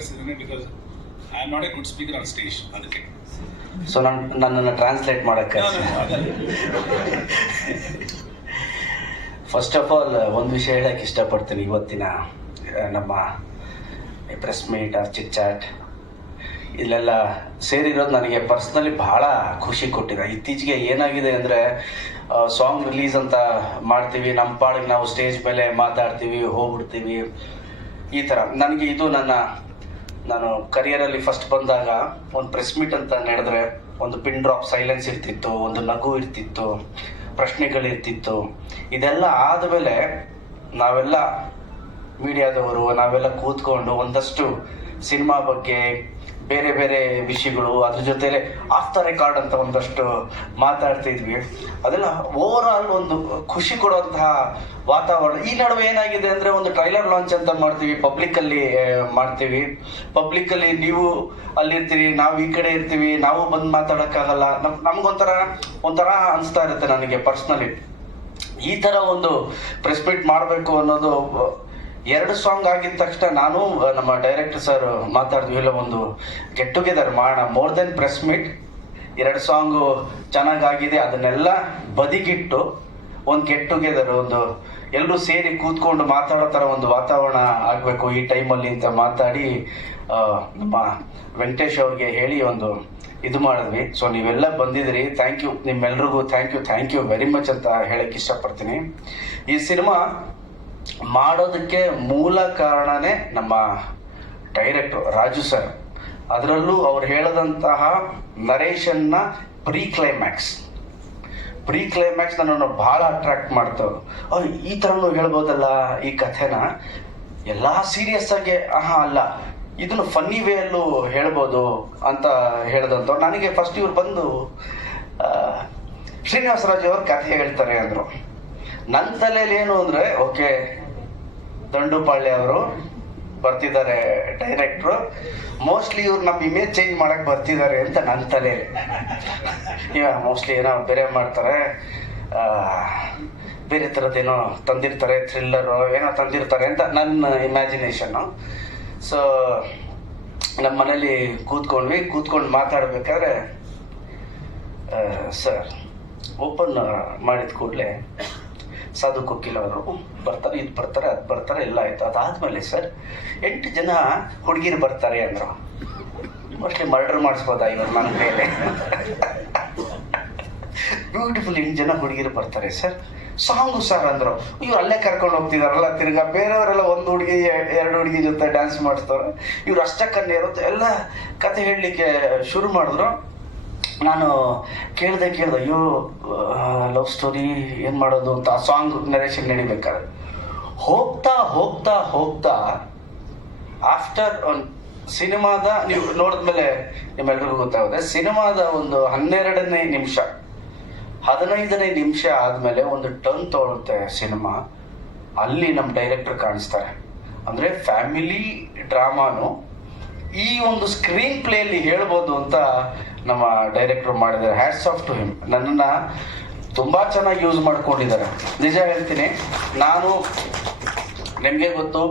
ಕರೆಸಿದ್ದೀನಿ because I am not a good speaker on stage ಅದಕ್ಕೆ. So ನನ್ನ ನನ್ನನ್ನು translate ಮಾಡೋಕ್ಕೆ ಫಸ್ಟ್ ಆಫ್ ಆಲ್ ಒಂದು ವಿಷಯ ಹೇಳಕ್ಕೆ ಇಷ್ಟಪಡ್ತೀನಿ ಇವತ್ತಿನ ನಮ್ಮ press meet or chit chat ಇಲ್ಲೆಲ್ಲ ಸೇರಿರೋದು ನನಗೆ ಪರ್ಸ್ನಲಿ ಭಾಳ ಖುಷಿ ಕೊಟ್ಟಿದೆ. ಇತ್ತೀಚೆಗೆ ಏನಾಗಿದೆ ಅಂದರೆ ಸಾಂಗ್ ರಿಲೀಸ್ ಅಂತ ಮಾಡ್ತೀವಿ ನಮ್ಮ ಪಾಡಿಗೆ ನಾವು ಸ್ಟೇಜ್ ಮೇಲೆ ಮಾತಾಡ್ತೀವಿ ಹೋಗ್ಬಿಡ್ತೀವಿ. ಈ ಥರ. ನನಗೆ ಇದು ನನ್ನ ನಾನು ಕರಿಯರಲ್ಲಿ ಫಸ್ಟ್ ಬಂದಾಗ ಒಂದು ಪ್ರೆಸ್ ಮೀಟ್ ಅಂತ ನಡೆದ್ರೆ ಒಂದು ಪಿನ್ ಡ್ರಾಪ್ ಸೈಲೆನ್ಸ್ ಇರ್ತಿತ್ತು, ಒಂದು ನಗು ಇರ್ತಿತ್ತು, ಪ್ರಶ್ನೆಗಳಿರ್ತಿತ್ತು. ಇದೆಲ್ಲ ಆದಮೇಲೆ ನಾವೆಲ್ಲ ಮೀಡಿಯಾದವರು ನಾವೆಲ್ಲ ಕೂತ್ಕೊಂಡು ಒಂದಷ್ಟು ಸಿನಿಮಾ ಬಗ್ಗೆ ಬೇರೆ ಬೇರೆ ವಿಷಯಗಳು, ಅದ್ರ ಜೊತೆಲೆ ಆಫ್ ರೆಕಾರ್ಡ್ ಅಂತ ಒಂದಷ್ಟು ಮಾತಾಡ್ತಿದ್ವಿ ಅದೆಲ್ಲ ಓವರ್ ಆಲ್ ಒಂದು ಖುಷಿ ಕೊಡುವಂತಹ ವಾತಾವರಣ. ಈ ನಡುವೆ ಏನಾಗಿದೆ ಅಂದ್ರೆ ಒಂದು ಟ್ರೈಲರ್ ಲಾಂಚ್ ಅಂತ ಮಾಡ್ತೀವಿ ಪಬ್ಲಿಕ್ ಅಲ್ಲಿ ಮಾಡ್ತೀವಿ. ಪಬ್ಲಿಕ್ ಅಲ್ಲಿ ನೀವು ಅಲ್ಲಿರ್ತೀರಿ, ನಾವು ಈ ಕಡೆ ಇರ್ತೀವಿ, ನಾವು ಬಂದು ಮಾತಾಡಕ್ಕಾಗಲ್ಲ. ನಮ್, ನಮ್ಗೊಂಥರ, ಒಂಥರ ಅನಿಸ್ತಾ ಇರುತ್ತೆ ನನಗೆ ಪರ್ಸ್ನಲಿ ಈ ತರ ಒಂದು ಪ್ರೆಸ್ ಮಾಡಬೇಕು ಅನ್ನೋದು ಎರಡು ಸಾಂಗ್ ಆಗಿದ ತಕ್ಷಣ ನಾನು ನಮ್ಮ ಡೈರೆಕ್ಟರ್ ಸರ್ ಮಾತಾಡಿದ್ವಿ, ಇಲ್ಲ, ಒಂದು ಗೆಟ್ ಟುಗೆದರ್ ಮಾಡೋಣ ಮೋರ್ ದೆನ್ ಪ್ರೆಸ್ ಮೀಟ್ ಎರಡು ಸಾಂಗು ಚೆನ್ನಾಗಾಗಿದೆ, ಅದನ್ನೆಲ್ಲ ಬದಿಗಿಟ್ಟು ಒಂದು ಗೆಟ್ ಟುಗೆದರ್ ಒಂದು ಎಲ್ಲರೂ ಸೇರಿ ಕೂತ್ಕೊಂಡು ಮಾತಾಡೋ ಥರ ಒಂದು ವಾತಾವರಣ ಆಗಬೇಕು ಈ ಟೈಮಲ್ಲಿ ಅಂತ ಮಾತಾಡಿ ನಮ್ಮ ವೆಂಕಟೇಶ್ ಅವ್ರಿಗೆ ಹೇಳಿ ಒಂದು ಇದು ಮಾಡಿದ್ವಿ. ಸೊ ನೀವೆಲ್ಲ ಬಂದಿದ್ರಿ ಥ್ಯಾಂಕ್ ಯು ನಿಮ್ಮೆಲ್ರಿಗೂ thank you thank you very much ಅಂತ ಹೇಳಕ್ ಇಷ್ಟಪಡ್ತೀನಿ. ಈ ಸಿನಿಮಾ ಮಾಡೋದಕ್ಕೆ ಮೂಲ ಕಾರಣನೇ ನಮ್ಮ ಡೈರೆಕ್ಟರ್ ರಾಜು ಸರ್. ಅದರಲ್ಲೂ ಅವ್ರು ಹೇಳದಂತಹ ನರೇಶನ್ನ ಪ್ರೀ ಕ್ಲೈಮ್ಯಾಕ್ಸ್ ಪ್ರೀ ಕ್ಲೈಮ್ಯಾಕ್ಸ್ ನನ್ನನ್ನು ಬಹಳ ಅಟ್ರಾಕ್ಟ್ ಮಾಡ್ತವೆ ಅವ್ರು ಈ ಥರನೂ ಹೇಳ್ಬೋದಲ್ಲ ಈ ಕಥೆನ? ಎಲ್ಲ ಸೀರಿಯಸ್ ಆಗಿ, ಆಹಾ, ಅಲ್ಲ, ಇದನ್ನು ಫನ್ನಿ ವೇಯಲ್ಲೂ ಹೇಳ್ಬೋದು ಅಂತ ಹೇಳ್ದಂಥವ್ರು. ನನಗೆ ಫಸ್ಟ್ ಇವ್ರು ಬಂದು ಶ್ರೀನಿವಾಸ ಶ್ರೀನಿವಾಸರಾಜ್ ಅವ್ರ ಕಥೆ ಹೇಳ್ತಾರೆ ಅಂದರು. ನನ್ನ ತಲೆಯಲ್ಲಿ ಏನು ಅಂದ್ರೆ, ಓಕೆ, ದಂಡುಪಾಳ್ಯ ಅವರು ಬರ್ತಿದ್ದಾರೆ ಡೈರೆಕ್ಟ್ರು. ಮೋಸ್ಟ್ಲಿ ಇವ್ರು ನಮ್ಮ ಇಮೇಜ್ ಚೇಂಜ್ ಮಾಡಕ್ ಬರ್ತಿದ್ದಾರೆ ಅಂತ ನನ್ನ ತಲೆಯಲ್ಲಿ. ಮೋಸ್ಟ್ಲಿ ಏನೋ ಬೇರೆ ಮಾಡ್ತಾರೆ. ಬೇರೆ ಥರದ್ದೇನೋ ತಂದಿರ್ತಾರೆ ಥ್ರಿಲ್ಲರು ಏನೋ ತಂದಿರ್ತಾರೆ ಅಂತ ನನ್ನ ಇಮ್ಯಾಜಿನೇಷನ್ನು ಸೊ ನಮ್ಮ ಮನೇಲಿ ಕೂತ್ಕೊಂಡ್ವಿ. ಕೂತ್ಕೊಂಡು ಮಾತಾಡ್ಬೇಕಾದ್ರೆ ಸರ್ ಓಪನ್ ಮಾಡಿದ ಕೂಡಲೇ ಸಾಧು ಕೊಕ್ಕಿಲ್ಲ ಅವರು ಬರ್ತಾರೆ, ಇದು ಬರ್ತಾರೆ, ಅದು ಬರ್ತಾರೆ, ಎಲ್ಲ ಆಯ್ತು. ಅದಾದ್ಮೇಲೆ ಸರ್, ಎಂಟು ಜನ ಹುಡುಗಿರು ಬರ್ತಾರೆ ಅಂದ್ರು. ಮೋಸ್ಟ್ಲಿ ಮರ್ಡರ್ ಮಾಡಿಸ್ಬೋದಾ ಇವರು ನನ್ನ ಮೇಲೆ? ಬ್ಯೂಟಿಫುಲ್ ಎಂಟು ಜನ ಹುಡುಗಿರು ಬರ್ತಾರೆ ಸರ್. ಸಾಂಗು ಸರ್ ಅಂದ್ರು. ಇವ್ರು ಅಲ್ಲೇ ಕರ್ಕೊಂಡು ಹೋಗ್ತಿದಾರಲ್ಲ, ತಿರ್ಗಾ ಬೇರೆಯವರೆಲ್ಲ ಒಂದು ಹುಡುಗಿ ಎರಡು ಹುಡುಗಿ ಜೊತೆ ಡ್ಯಾನ್ಸ್ ಮಾಡ್ತಾರೆ ಇವ್ರು ಅಷ್ಟಕ್ಕನ್ನೇ ಇರುತ್ತೆ. ಎಲ್ಲ ಕತೆ ಹೇಳಲಿಕ್ಕೆ ಶುರು ಮಾಡಿದ್ರು. ನಾನು ಕೇಳ್ದೆ ಕೇಳ್ದೆ, ಅಯ್ಯೋ ಲವ್ ಸ್ಟೋರಿ ಏನು ಮಾಡೋದು? ಅಂತ ಸಾಂಗ್ ನೆರೇಷನ್ ನಡಿಬೇಕಾದ್ರೆ. ಹೋಗ್ತಾ ಹೋಗ್ತಾ ಹೋಗ್ತಾ ಆಫ್ಟರ್ ಒಂದು ಸಿನಿಮಾದ ನೀವು ನೋಡಿದ್ಮೇಲೆ ನಿಮ್ಮೆಲ್ರಿಗೂ ಗೊತ್ತಾಗುತ್ತೆ. ಸಿನಿಮಾದ ಒಂದು ಹನ್ನೆರಡನೇ ನಿಮಿಷ, ಹದಿನೈದನೇ ನಿಮಿಷ ಆದಮೇಲೆ ಒಂದು ಟರ್ನ್ ತೊಗೊಳುತ್ತೆ ಸಿನಿಮಾ. ಅಲ್ಲಿ ನಮ್ಮ ಡೈರೆಕ್ಟರ್ ಕಾಣಿಸ್ತಾರೆ. ಅಂದರೆ ಫ್ಯಾಮಿಲಿ ಡ್ರಾಮಾನು ಈ ಒಂದು ಸ್ಕ್ರೀನ್ ಪ್ಲೇಯಲ್ಲಿ ಹೇಳ್ಬೋದು ಅಂತ ನಮ್ಮ ಡೈರೆಕ್ಟರ್ ಮಾಡಿದ್ದಾರೆ. ಹ್ಯಾಟ್ಸ್ ಆಫ್ ಟು ಹಿಮ್ ನನ್ನನ್ನು ತುಂಬ ಚೆನ್ನಾಗಿ ಯೂಸ್ ಮಾಡ್ಕೊಂಡಿದ್ದಾರೆ. ನಿಜ ಹೇಳ್ತೀನಿ, ನಾನು ನಿಮಗೆ ಗೊತ್ತು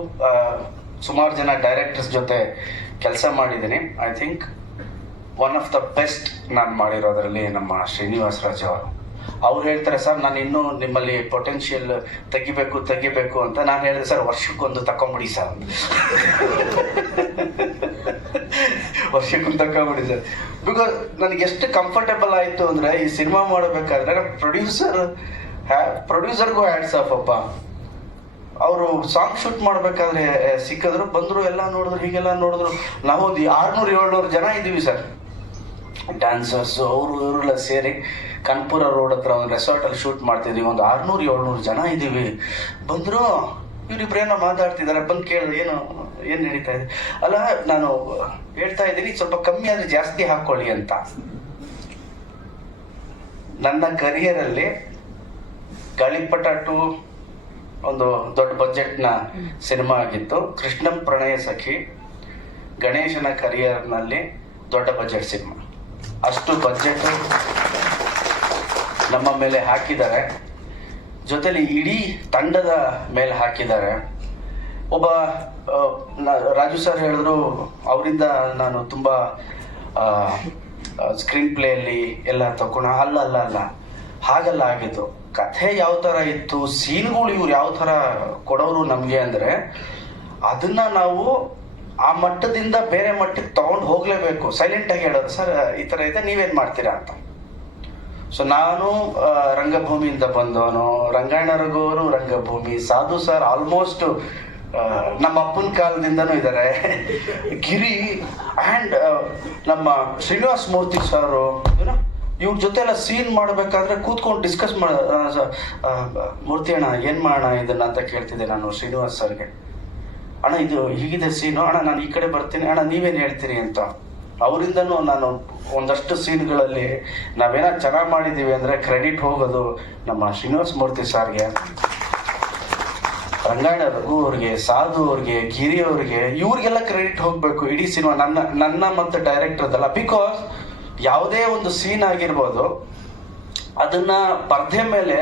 ಸುಮಾರು ಜನ ಡೈರೆಕ್ಟರ್ಸ್ ಜೊತೆ ಕೆಲಸ ಮಾಡಿದ್ದೀನಿ. I think one of the best ನಾನು ಮಾಡಿರೋದ್ರಲ್ಲಿ ನಮ್ಮ ಶ್ರೀನಿವಾಸ್ ರಾಜ್ ಅವರು. ಅವ್ರು ಹೇಳ್ತಾರೆ, ಸರ್, ನಾನು ಇನ್ನೂ ನಿಮ್ಮಲ್ಲಿ ಪೊಟೆನ್ಷಿಯಲ್ ತೆಗಿಬೇಕು ತೆಗಿಬೇಕು ಅಂತ ನಾನು ಹೇಳಿದೆ, ಸರ್, ವರ್ಷಕ್ಕೊಂದು ತಕೊಂಬಿಡಿ, ಸರ್. ಅಂತ. ವರ್ಷಕ್ಕೊಂದು ತಕೊಂಬಿಡಿ ಸರ್. ಬಿಕಾಸ್ ನನಗೆ ಎಷ್ಟು ಕಂಫರ್ಟೇಬಲ್ ಆಯಿತು ಅಂದರೆ ಈ ಸಿನಿಮಾ ಮಾಡಬೇಕಾದ್ರೆ ಪ್ರೊಡ್ಯೂಸರ್ ಪ್ರೊಡ್ಯೂಸರ್ಗೂ ಹ್ಯಾಡ್ಸ್ ಆಫ್ ಅಪ್ಪ. ಅವರು ಸಾಂಗ್ ಶೂಟ್ ಮಾಡ್ಬೇಕಾದ್ರೆ ಸಿಕ್ಕಿದ್ರು, ಬಂದ್ರು, ಎಲ್ಲ ನೋಡಿದ್ರು, ಹೀಗೆಲ್ಲ ನೋಡಿದ್ರು. ನಾವೊಂದು ಆರ್ನೂರು, ಏಳ್ನೂರು ಜನ ಇದ್ದೀವಿ ಸರ್. ಡ್ಯಾನ್ಸರ್ಸು ಅವರು, ಇವರೆಲ್ಲ ಸೇರಿ ಕನ್ಪುರ ರೋಡ್ ಹತ್ರ ಒಂದು ರೆಸಾರ್ಟಲ್ಲಿ ಶೂಟ್ ಮಾಡ್ತಿದ್ವಿ. ಒಂದು ಆರ್ನೂರು, ಏಳ್ನೂರು ಜನ ಇದ್ದೀವಿ. ಬಂದರು ಇವರಿಬ್ರೇನೋ ಮಾತಾಡ್ತಿದ್ದಾರೆ. ಬಂದು ಕೇಳಿದ್ರು, ಏನು ಏನು ನಡೀತಾ ಇದೆ? ಅಲ್ಲ, ನಾನು ಹೇಳ್ತಾ ಇದ್ದೀನಿ, ಸ್ವಲ್ಪ ಕಮ್ಮಿ ಆದರೆ ಜಾಸ್ತಿ ಹಾಕೊಳ್ಳಿ ಅಂತ. ನನ್ನ ಕರಿಯರಲ್ಲಿ ಗಳಿಪಟ ಟು ಒಂದು ದೊಡ್ಡ ಬಜೆಟ್ನ ಸಿನಿಮಾ ಆಗಿತ್ತು. ಕೃಷ್ಣಂ ಪ್ರಣಯ ಸಖಿ, ಗಣೇಶನ ಕರಿಯರ್ನಲ್ಲಿ ದೊಡ್ಡ ಬಜೆಟ್ ಸಿನಿಮಾ ಅಷ್ಟು ಬಜೆಟ್ ನಮ್ಮ ಮೇಲೆ ಹಾಕಿದ್ದಾರೆ. ಜೊತೆಲಿ ಇಡೀ ತಂಡದ ಮೇಲೆ ಹಾಕಿದ್ದಾರೆ. ಒಬ್ಬ ರಾಜು ಸರ್ ಹೇಳಿದ್ರು, ಅವರಿಂದ ನಾನು ತುಂಬ ಸ್ಕ್ರೀನ್ ಪ್ಲೇಯಲ್ಲಿ ಎಲ್ಲ ತಗೊಂಡ ಅಲ್ಲ ಅಲ್ಲ ಅಲ್ಲ. ಹಾಗಲ್ಲ ಆಗಿತ್ತು. ಕಥೆ ಯಾವ ಥರ ಇತ್ತು, ಸೀನ್ಗಳು ಇವ್ರು ಯಾವ ಥರ ಕೊಡೋರು ನಮಗೆ ಅಂದರೆ, ಅದನ್ನ ನಾವು ಆ ಮಟ್ಟದಿಂದ ಬೇರೆ ಮಟ್ಟಕ್ಕೆ ತಗೊಂಡು ಹೋಗಲೇಬೇಕು. ಸೈಲೆಂಟ್ ಆಗಿ ಹೇಳೋದು. ಸರ್, ಈ ಥರ ಇದೆ, ನೀವೇನು ಮಾಡ್ತೀರಾ ಅಂತ. ಸೊ ನಾನು ರಂಗಭೂಮಿಯಿಂದ ಬಂದವನು. ರಂಗಾಯಣ ರಂಗಭೂಮಿ. ಸಾಧು ಸರ್ ಆಲ್ಮೋಸ್ಟ್ ನಮ್ಮ ಅಪ್ಪನ ಕಾಲದಿಂದನೂ ಇದ್ದಾರೆ. ಗಿರಿ ಆ್ಯಂಡ್ ನಮ್ಮ ಶ್ರೀನಿವಾಸ್ ಮೂರ್ತಿ ಸರ್ ಏನೋ, ಇವ್ರ ಜೊತೆ ಎಲ್ಲ ಸೀನ್ ಮಾಡಬೇಕಾದ್ರೆ ಕೂತ್ಕೊಂಡು ಡಿಸ್ಕಸ್ ಮಾಡ ಮೂರ್ತಿ ಅಣ್ಣ, ಏನು ಮಾಡೋಣ ಇದನ್ನ ಅಂತ ಕೇಳ್ತಿದ್ದೆ ನಾನು ಶ್ರೀನಿವಾಸ್ ಸರ್ಗೆ ಅಣ್ಣ, ಇದು ಹೀಗಿದೆ ಸೀನು ಅಣ್ಣ, ನಾನು ಈ ಕಡೆ ಬರ್ತೀನಿ. ಅಣ್ಣ, ನೀವೇನು ಹೇಳ್ತೀರಿ ಅಂತ. ಅವರಿಂದನೂ ನಾನು ಒಂದಷ್ಟು ಸೀನ್ಗಳಲ್ಲಿ ನಾವೇನೋ ಚೆನ್ನಾಗಿ ಮಾಡಿದ್ದೀವಿ ಅಂದರೆ ಕ್ರೆಡಿಟ್ ಹೋಗೋದು ನಮ್ಮ ಶ್ರೀನಿವಾಸ್ ಮೂರ್ತಿ ಸರ್ಗೆ ರಂಗಾಯಣ ರಘು ಅವ್ರಿಗೆ, ಸಾಧು ಅವ್ರಿಗೆ, ಗಿರಿ ಅವ್ರಿಗೆ, ಇವ್ರಿಗೆಲ್ಲ ಕ್ರೆಡಿಟ್ ಹೋಗಬೇಕು. ಇಡೀ ಸಿನಿಮಾ ನನ್ನ ನನ್ನ ಮತ್ತು ಡೈರೆಕ್ಟರ್ದಲ್ಲ ಬಿಕಾಸ್ ಯಾವುದೇ ಒಂದು ಸೀನ್ ಆಗಿರ್ಬೋದು, ಅದನ್ನ ಪರ್ದೆ ಮೇಲೆ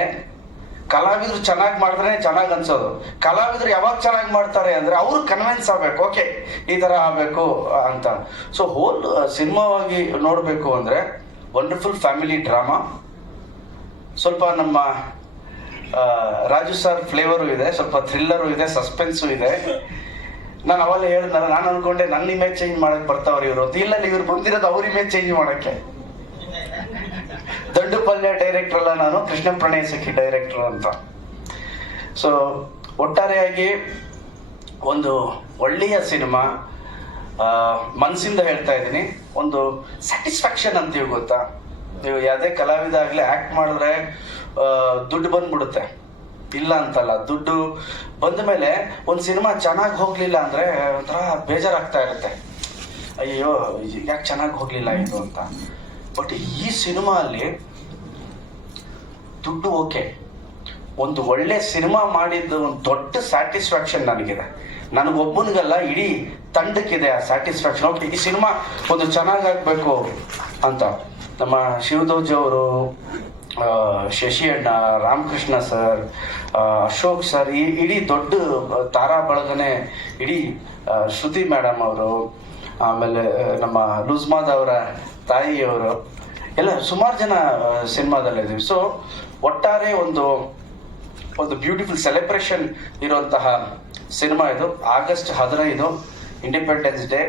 ಕಲಾವಿದ್ರು ಚೆನ್ನಾಗಿ ಮಾಡಿದ್ರೆ ಚೆನ್ನಾಗಿ ಅನ್ಸೋದು. ಕಲಾವಿದ್ರು ಯಾವಾಗ ಚೆನ್ನಾಗಿ ಮಾಡ್ತಾರೆ ಅಂದ್ರೆ ಅವರು ಕನ್ವಿನ್ಸ್ ಆಗ್ಬೇಕು. ಓಕೆ ಈ ತರ ಆಗ್ಬೇಕು ಅಂತ. ಸೊ ಹೋಲ್ ಸಿನಿಮಾವಾಗಿ ನೋಡಬೇಕು ಅಂದ್ರೆ ವಂಡರ್ಫುಲ್ ಫ್ಯಾಮಿಲಿ ಡ್ರಾಮಾ ಸ್ವಲ್ಪ ನಮ್ಮ ರಾಜು ಸರ್ ಫ್ಲೇವರು ಇದೆ, ಸ್ವಲ್ಪ ಥ್ರಿಲ್ಲರು ಇದೆ ಸಸ್ಪೆನ್ಸು ಇದೆ. ನಾನು ಅವಾಗ ಹೇಳಿದ್ನಲ್ಲ ನಾನು ಅನ್ಕೊಂಡೆ ನನ್ನ ಇಮೇಜ್ ಚೇಂಜ್ ಮಾಡಕ್ ಬರ್ತಾವ್ರ ಇವರು ಇಲ್ಲ ಇವ್ರು ಬಂದಿರೋದು ಅವ್ರ ಇಮೇಜ್ ಚೇಂಜ್ ಮಾಡಕ್ಕೆ. ದಂಡುಪಲ್ಯ ಡೈರೆಕ್ಟರ್ ಅಲ್ಲ ನಾನು, ಕೃಷ್ಣ ಪ್ರಣಯ ಸಖಿ ಡೈರೆಕ್ಟರ್ ಅಂತ. ಸೊ ಒಟ್ಟಾರೆಯಾಗಿ ಒಂದು ಒಳ್ಳೆಯ ಸಿನಿಮಾ ಮನಸ್ಸಿಂದ ಹೇಳ್ತಾ ಇದ್ದೀನಿ. ಒಂದು ಸ್ಯಾಟಿಸ್ಫ್ಯಾಕ್ಷನ್ ಅಂತೀವಿ ಗೊತ್ತಾ? ನೀವು ಯಾವುದೇ ಕಲಾವಿದ ಆಗಲಿ ಆ್ಯಕ್ಟ್ ಮಾಡಿದ್ರೆ ದುಡ್ಡು ಬಂದ್ಬಿಡುತ್ತೆ. ಇಲ್ಲ ಅಂತಲ್ಲ, ದುಡ್ಡು ಬಂದ ಮೇಲೆ ಒಂದು ಸಿನಿಮಾ ಚೆನ್ನಾಗಿ ಹೋಗ್ಲಿಲ್ಲ ಅಂದ್ರೆ ಒಂಥರ ಬೇಜಾರಾಗ್ತಾ ಇರುತ್ತೆ. ಅಯ್ಯೋ ಯಾಕೆ ಚೆನ್ನಾಗಿ ಹೋಗ್ಲಿಲ್ಲ ಇದು ಅಂತ. ಬಟ್ ಈ ಸಿನಿಮಾ ಅಲ್ಲಿ ದುಡ್ಡು ಓಕೆ. ಒಂದು ಒಳ್ಳೆ ಸಿನಿಮಾ ಮಾಡಿದ್ದು ಒಂದು ದೊಡ್ಡ ಸ್ಯಾಟಿಸ್ಫ್ಯಾಕ್ಷನ್ ನನಗಿದೆ. ನನಗೊಬ್ಬನಿಗಲ್ಲ ಇಡೀ ತಂಡಕ್ಕಿದೆ ಆ ಸ್ಯಾಟಿಸ್ಫ್ಯಾಕ್ಷನ್ ಓಕೆ ಈ ಸಿನಿಮಾ ಒಂದು ಚೆನ್ನಾಗಾಗಬೇಕು ಅಂತ. ನಮ್ಮ ಶಿವದೋಜಿ ಅವರು ಶಶಿ ಅಣ್ಣ, ರಾಮಕೃಷ್ಣ ಸರ್ ಅಶೋಕ್ ಸರ್, ಈ ಇಡೀ ದೊಡ್ಡ ತಾರಾ ಬಳಗನೆ ಇಡೀ ಶ್ರುತಿ ಮೇಡಮ್ ಅವರು, ಆಮೇಲೆ ನಮ್ಮ ಲುಜ್ಮಾದ್ ಅವರ ತಾಯಿಯವರು, ಎಲ್ಲ ಸುಮಾರು ಜನ ಸಿನಿಮಾದಲ್ಲಿದ್ದೀವಿ. ಸೊ ಒಟ್ಟಾರೆ ಒಂದು ಒಂದು ಬ್ಯೂಟಿಫುಲ್ ಸೆಲೆಬ್ರೇಷನ್ ಇರುವಂತಹ ಸಿನಿಮಾ ಇದು. ಆಗಸ್ಟ್ ಹದಿನೈದು ಇಂಡಿಪೆಂಡೆನ್ಸ್ ಡೇ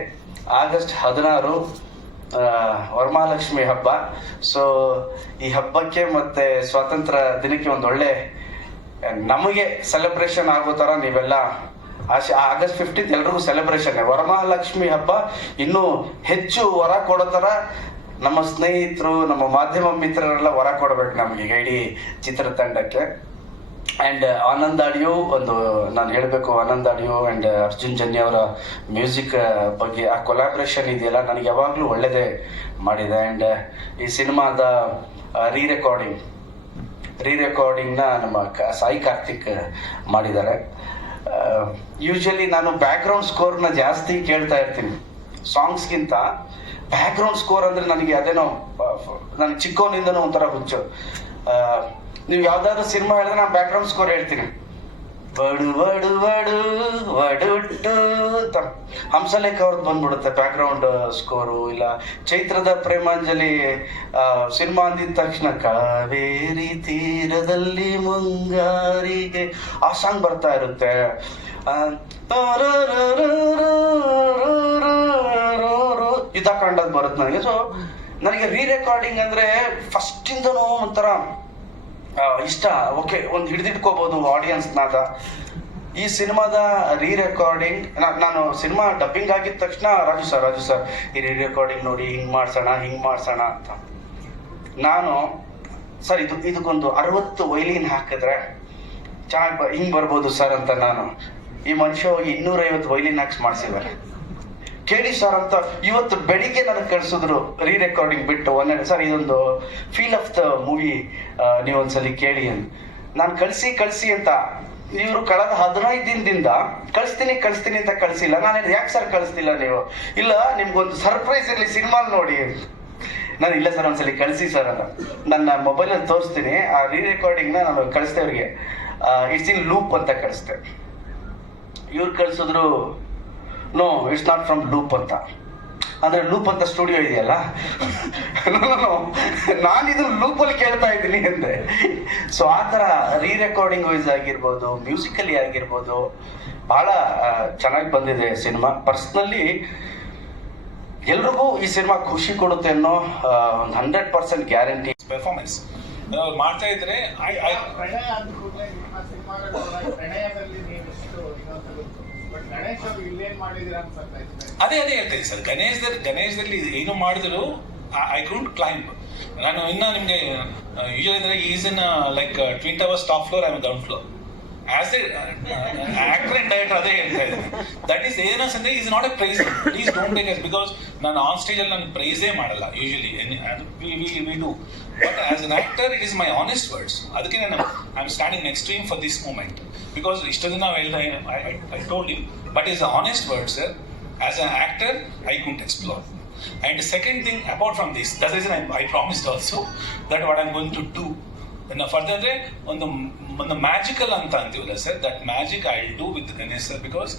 ಆಗಸ್ಟ್ ಹದಿನಾರು ವರಮಹಾಲಕ್ಷ್ಮಿ ಹಬ್ಬ. ಸೊ ಈ ಹಬ್ಬಕ್ಕೆ ಮತ್ತೆ ಸ್ವಾತಂತ್ರ್ಯ ದಿನಕ್ಕೆ ಒಂದು ಒಳ್ಳೆ ನಮಗೆ ಸೆಲೆಬ್ರೇಷನ್ ಆಗೋ ಥರ ನೀವೆಲ್ಲ ಆಶೆ ಆಗಸ್ಟ್ ಫಿಫ್ಟೀನ್ ಎಲ್ರಿಗೂ ಸೆಲೆಬ್ರೇಷನ್ ವರಮಹಾಲಕ್ಷ್ಮಿ ಹಬ್ಬ ಇನ್ನೂ ಹೆಚ್ಚು ವರ ಕೊಡೋ ಥರ ನಮ್ಮ ಸ್ನೇಹಿತರು, ನಮ್ಮ ಮಾಧ್ಯಮ ಮಿತ್ರರೆಲ್ಲ ವರ ಕೊಡಬೇಕು ನಮಗೆ ಇಡೀ ಚಿತ್ರತಂಡಕ್ಕೆ. ಆ್ಯಂಡ್ ಆನಂದ್ ಆಡಿಯೋ ಒಂದು ನಾನು ಹೇಳಬೇಕು. ಆನಂದ್ ಆಡಿಯೋ ಆ್ಯಂಡ್ ಅರ್ಜುನ್ ಜನ್ಯ ಅವರ ಮ್ಯೂಸಿಕ್ ಬಗ್ಗೆ ಆ ಕೊಲಾಬ್ರೇಷನ್ ಇದೆಯಲ್ಲ, ನನಗೆ ಯಾವಾಗಲೂ ಒಳ್ಳೆಯದೇ ಮಾಡಿದೆ. ಆ್ಯಂಡ್ ಈ ಸಿನಿಮಾದ ರೀ ರೆಕಾರ್ಡಿಂಗ್ ರೀ ರೆಕಾರ್ಡಿಂಗ್ನ ನಮ್ಮ ಸಾಯಿ ಕಾರ್ತಿಕ್ ಮಾಡಿದ್ದಾರೆ. ಯೂಶಲಿ ನಾನು ಬ್ಯಾಕ್ಗ್ರೌಂಡ್ ಸ್ಕೋರ್ನ ಜಾಸ್ತಿ ಕೇಳ್ತಾ ಇರ್ತೀನಿ. ಸಾಂಗ್ಸ್ಗಿಂತ ಬ್ಯಾಕ್ಗ್ರೌಂಡ್ ಸ್ಕೋರ್ ಅಂದರೆ ನನಗೆ ಅದೇನೋ ನನ್ನ ಚಿಕ್ಕವನಿಂದನೂ ಒಂಥರ ಹುಚ್ಚು. ನೀವು ಯಾವ್ದಾದ್ರು ಸಿನಿಮಾ ಹೇಳಿದ್ರೆ ನಾನು ಬ್ಯಾಕ್ಗ್ರೌಂಡ್ ಸ್ಕೋರ್ ಹೇಳ್ತೀನಿ. ಬಡು ಬಡು ಬಡು ಬಡುಟ್ಟು ಅಂತ. ಹಂಸಲೇಖ ಅವ್ರದ್ದು ಬಂದ್ಬಿಡುತ್ತೆ ಬ್ಯಾಕ್ಗ್ರೌಂಡ್ ಸ್ಕೋರು ಇಲ್ಲ ಚೈತ್ರದ ಪ್ರೇಮಾಂಜಲಿ ಸಿನಿಮಾ ಅಂದಿದ ತಕ್ಷಣ ಕಾವೇರಿ ತೀರದಲ್ಲಿ ಮುಂಗಾರಿಗೆ ಆ ಸಾಂಗ್ ಬರ್ತಾ ಇರುತ್ತೆ. ಯುದ್ಧ ಕಾಂಡದ್ ಬರುತ್ತೆ ನನಗೆ. ಸೊ ನನಗೆ ರೀ ರೆಕಾರ್ಡಿಂಗ್ ಅಂದ್ರೆ ಫಸ್ಟ್ ಇಂದನೂ ಒಂಥರ ಇಷ್ಟ. ಓಕೆ ಒಂದು ಹಿಡಿದಿಟ್ಕೋಬಹುದು ಆಡಿಯನ್ಸ್ನಾಗ ಈ ಸಿನಿಮಾದ ರೀ ರೆಕಾರ್ಡಿಂಗ್ ನಾನು ಸಿನಿಮಾ ಡಬ್ಬಿಂಗ್ ಆಗಿದ ತಕ್ಷಣ ರಾಜು ಸರ್ ರಾಜು ಸರ್ ಈ ರೀ ರೆಕಾರ್ಡಿಂಗ್ ನೋಡಿ ಹಿಂಗ್ ಮಾಡ್ಸೋಣ ಹಿಂಗ್ ಮಾಡ್ಸೋಣ ಅಂತ. ನಾನು ಸರ್ ಇದು, ಇದಕ್ಕೊಂದು ಅರವತ್ತು ವೈಲಿನ್ ಹಾಕಿದ್ರೆ ಚೆನ್ನಾಗಿ ಹಿಂಗ್ ಬರ್ಬೋದು ಸರ್ ಅಂತ ನಾನು. ಈ ಮನುಷ್ಯ ಹೋಗಿ ಇನ್ನೂರೈವತ್ತು ವೈಲಿನ್ ಹಾಕ್ಸ್ ಮಾಡಿಸಿದ್ದಾರೆ. ಕೇಳಿ ಸರ್ ಅಂತ ಇವತ್ತು ಬೆಳಿಗ್ಗೆ ನನಗೆ ಕಳ್ಸಿದ್ರು ರೀ ರೆಕಾರ್ಡಿಂಗ್ ಬಿಟ್ಟು ಒಂದೆರಡು ಸರ್ ಇದೊಂದು ಫೀಲ್ ಆಫ್ ದ ಮೂವಿ ನೀವು ಒಂದ್ಸಲಿ ಕೇಳಿ ಅಂತ. ನಾನು ಕಳಿಸಿ ಕಳಿಸಿ ಅಂತ. ಇವರು ಕಳೆದ ಹದಿನೈದು ದಿನದಿಂದ ಕಳಿಸ್ತೀನಿ ಕಳಿಸ್ತೀನಿ ಅಂತ ಕಳಿಸಿಲ್ಲ. ನಾನು ಯಾಕೆ ಸರ್ ಕಳಿಸ್ತಿಲ್ಲ ನೀವು? ಇಲ್ಲ, ನಿಮ್ಗೊಂದು ಸರ್ಪ್ರೈಸ್ ಇರಲಿ ಸಿನಿಮಾ ನೋಡಿ ನಾನು ಇಲ್ಲ ಸರ್ ಒಂದ್ಸಲಿ ಕಳಿಸಿ ಸರ್ ಅಂತ. ನನ್ನ ಮೊಬೈಲಲ್ಲಿ ತೋರಿಸ್ತೀನಿ. ಆ ರೀ ರೆಕಾರ್ಡಿಂಗ್ನ ನಾನು ಕಳಿಸ್ದೆ ಅವ್ರಿಗೆ ಇಟ್ಸ್ ಇನ್ ಲೂಪ್ ಅಂತ ಕಳಿಸ್ದೆ ಇವ್ರು ಕಳ್ಸಿದ್ರು no it's not from loop ಅಂತ. ಅಂದ್ರೆ ಲೂಪ್ ಅಂತ ಸ್ಟುಡಿಯೋ ಇದೆಯಲ್ಲ? ನಾನು ಇದು ಲೂಪಲ್ಲಿ ಕೇಳ್ತಾ ಇದ್ದೀನಿ ಅಂದ್ರೆ ಸೊ ಆ ಥರ ರೀ ರೆಕಾರ್ಡಿಂಗ್ ವೈಸ್ ಆಗಿರ್ಬೋದು ಮ್ಯೂಸಿಕಲಿ ಆಗಿರ್ಬೋದು ಬಹಳ ಚೆನ್ನಾಗಿ ಬಂದಿದೆ ಸಿನಿಮಾ. ಪರ್ಸ್ನಲಿ ಎಲ್ರಿಗೂ ಈ ಸಿನಿಮಾ ಖುಷಿ ಕೊಡುತ್ತೆ ಅನ್ನೋ ಒಂದು ಹಂಡ್ರೆಡ್ ಪರ್ಸೆಂಟ್ ಗ್ಯಾರಂಟಿ ಪರ್ಫಾರ್ಮೆನ್ಸ್ ಮಾಡ್ತಾ ಇದ್ರೆ ಅದೇ ಅದೇ ಹೇಳ್ತೇನೆ ಸರ್. ಗಣೇಶದಲ್ಲಿ ಗಣೇಶದಲ್ಲಿ ಏನು ಮಾಡಿದ್ರು ಐ ಕುಂಟ್ ಕ್ಲೈಂಬ್ ನಾನು ಇನ್ನ ನಿಮಗೆ ಯೂಶಲ್ ಅಂದ್ರೆ is in like twin tower top floor I down floor as a actor director ಅದೇ ಹೇಳ್ತಾ ದಟ್ ಈಸ್ ಏನಸ್ ಅಂದ್ರೆ is not a price please don't take as because ನಾನು ಆನ್ ಸ್ಟೇಜ್ ಅಲ್ಲಿ ನಾನು ಪ್ರೈಸೇ ಮಾಡಲ್ಲ usually we but as an actor it is my honest words ಅದಕ್ಕೆ ನಾನು I am standing next time for this moment because ಇಷ್ಟು ದಿನ I told you but is honest words sir as an actor, I couldn't explore. And the second thing, apart from this, that's the I, I promised also that what I'm going to do. And ಒಂದು ಒಂದು magical ಅಂತ ಅಂತೀವಲ್ಲ sir that magic I do with Ganesh sir because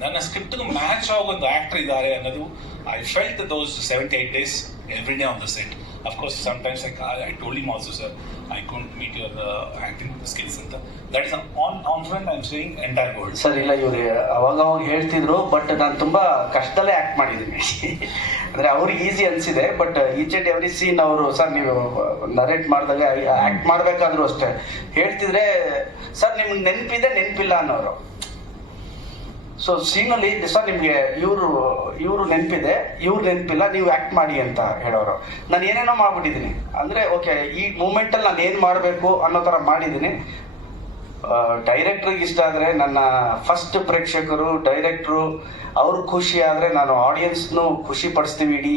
ನನ್ನ ಸ್ಕ್ರಿಪ್ಟ್ಗೆ match ಆಗೋ ಒಂದು actor ಇದ್ದಾರೆ ಅನ್ನೋದು I felt those seventy eight days every day on the set of course sometimes I I told I'm also sir I can't meet your acting skills ಅಂತ that is an an friend I am saying entire world sir ಇಲ್ಲ, ಇವ್ರು ಅವಾಗ ಅವಾಗ ಹೇಳ್ತಿದ್ರು but ನಾನು ತುಂಬ ಕಷ್ಟದಲ್ಲೇ act ಮಾಡಿದ್ದೀನಿ. ಅಂದ್ರೆ ಅವ್ರಿಗೆ easy ಅನ್ಸಿದೆ but each and every scene ಅವರು ಸರ್ ನೀವು ನರೇಟ್ ಮಾಡಿದಾಗ ಆಕ್ಟ್ ಮಾಡ್ಬೇಕಾದ್ರೂ ಅಷ್ಟೇ. ಹೇಳ್ತಿದ್ರೆ ಸರ್ ನಿಮ್ಗೆ ನೆನಪಿದೆ, ನೆನಪಿಲ್ಲ ಅನ್ನೋರು. ಸೊ ಸೀನಲ್ಲಿ ಸರ್ ನಿಮಗೆ ಇವರು ಇವರು ನೆನಪಿದೆ, ಇವ್ರು ನೆನಪಿಲ್ಲ, ನೀವು ಆಕ್ಟ್ ಮಾಡಿ ಅಂತ ಹೇಳೋರು. ನಾನು ಏನೇನೋ ಮಾಡ್ಬಿಟ್ಟಿದ್ದೀನಿ ಅಂದ್ರೆ ಓಕೆ ಈ ಮೂಮೆಂಟಲ್ಲಿ ನಾನು ಏನು ಮಾಡಬೇಕು ಅನ್ನೋ ಥರ ಮಾಡಿದ್ದೀನಿ ಡೈರೆಕ್ಟ್ರಿಗೆ ಇಷ್ಟ ಆದರೆ ನನ್ನ ಫಸ್ಟ್ ಪ್ರೇಕ್ಷಕರು ಡೈರೆಕ್ಟ್ರು ಅವ್ರು ಖುಷಿ ಆದರೆ ನಾನು ಆಡಿಯನ್ಸ್ನು ಖುಷಿ ಪಡಿಸ್ತೀವಿ ಇಡೀ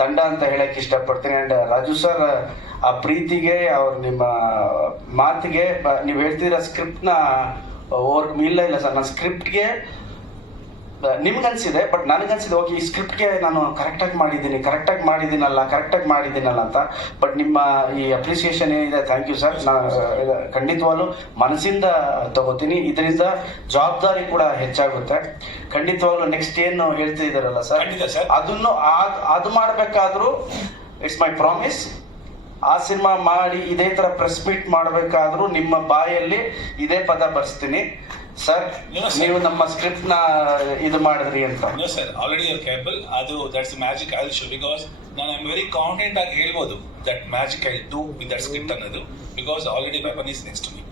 ತಂಡ ಅಂತ ಹೇಳಕ್ಕೆ ಇಷ್ಟಪಡ್ತೀನಿ. ಆ್ಯಂಡ್ ರಾಜು ಸರ್ ಆ ಪ್ರೀತಿಗೆ, ಅವ್ರ ನಿಮ್ಮ ಮಾತಿಗೆ ನೀವು ಹೇಳ್ತಿದ್ದೀರ ಸ್ಕ್ರಿಪ್ಟ್ನ ಓವರ್ ಇಲ್ಲ ಇಲ್ಲ ಸರ್ ನಾನು ಸ್ಕ್ರಿಪ್ಟ್ಗೆ ನಿಮ್ಗನ್ಸಿದೆ ಬಟ್ ನನಗನ್ಸಿದೆ ಓಕೆ ಈ ಸ್ಕ್ರಿಪ್ಟ್ಗೆ ನಾನು ಕರೆಕ್ಟಾಗಿ ಮಾಡಿದ್ದೀನಿ ಕರೆಕ್ಟಾಗಿ ಮಾಡಿದ್ದೀನಲ್ಲ ಕರೆಕ್ಟಾಗಿ ಮಾಡಿದ್ದೀನಲ್ಲ ಅಂತ ಬಟ್ ನಿಮ್ಮ ಈ ಅಪ್ರಿಸಿಯೇಷನ್ ಏನಿದೆ ಥ್ಯಾಂಕ್ ಯು ಸರ್ ನಾನು ಖಂಡಿತವಾಗ್ಲೂ ಮನಸ್ಸಿಂದ ತಗೋತೀನಿ. ಇದರಿಂದ ಜವಾಬ್ದಾರಿ ಕೂಡ ಹೆಚ್ಚಾಗುತ್ತೆ. ಖಂಡಿತವಾಗ್ಲೂ ನೆಕ್ಸ್ಟ್ ಏನು ಹೇಳ್ತಿದ್ದೀರಲ್ಲ ಸರ್. ಅದನ್ನು ಅದು ಮಾಡಬೇಕಾದ್ರೂ ಇಟ್ಸ್ ಮೈ ಪ್ರಾಮಿಸ್ ಆ ಸಿನಿಮಾ ಮಾಡಿ ಇದೇ ತರ ಪ್ರೆಸ್ ಮೀಟ್ ಮಾಡಬೇಕಾದ್ರೂ ನಿಮ್ಮ ಬಾಯಲ್ಲಿ ಇದೇ ಪದ ಬರ್ಸ್ತೀನಿ. ಸರ್ ನೀವು ನಮ್ಮ ಸ್ಕ್ರಿಪ್ಟ್ನ ಇದು ಮಾಡಿದ್ರಿ ಅಂತ. No sir already are capable ಅದು that's magic I show because ನಾನು ಐಮ್ ವೆರಿ ಕಾನ್ಫಿಡೆಂಟ್ ಆಗಿ ಹೇಳ್ಬೋದು that magic I do with that script ಅನ್ನೋದು because already weapon is next to me